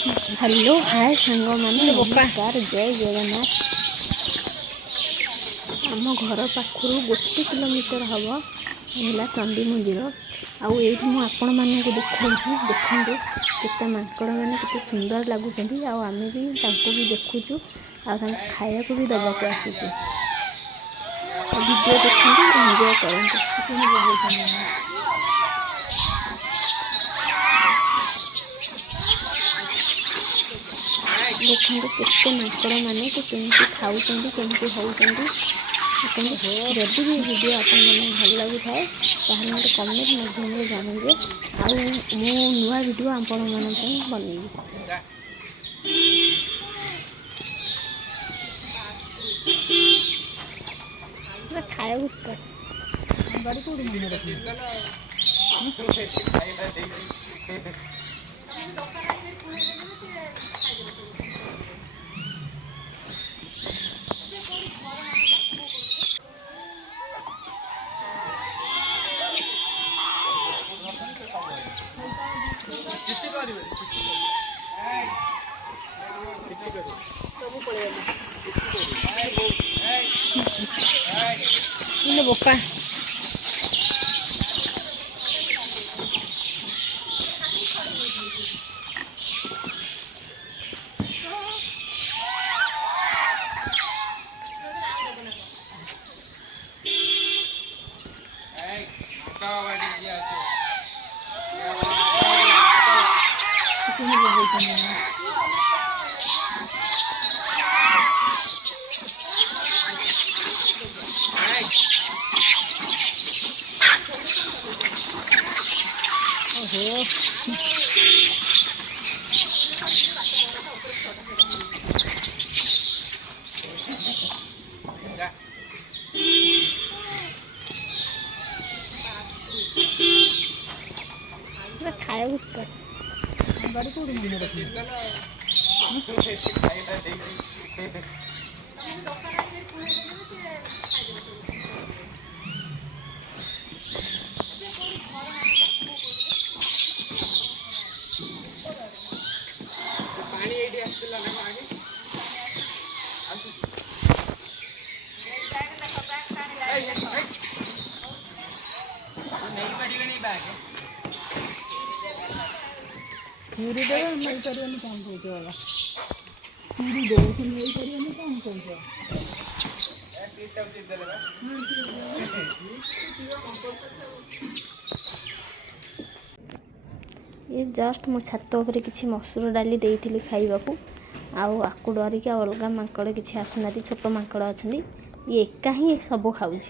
Hello hi सांग मैंने नमस्कार जय जगन्नाथ। आम घर पाखर 1 किलोमीटर हम है चंडी मंदिर आउट आपण मानक देखा देखते केते माकड़ मैंने केते सुंदर लगुच आम भी भी देखुचु खाया भी दबा को आसीचु वीडियो देखते एंजॉय करते। देखते केते माकड़ मैंने केमती खाऊँ केमती होती जदि भी वीडियो आपण मैंने भल लगी थाए मत कमेंट माध्यम जानवे आउ मो नुआ वीडियो आपण मन बनइबी। खाया बोका पूरी दे नहीं करिए काम होते वाला पूरी दे नहीं करिए काम करते ये जस्ट मो छात उपरे किसी मसूर डाली देती खाइबा आकु डरिक अलग माकड़ किसी आसुना छोट माकड़ अच्छा ये एका ही सब खाऊँ।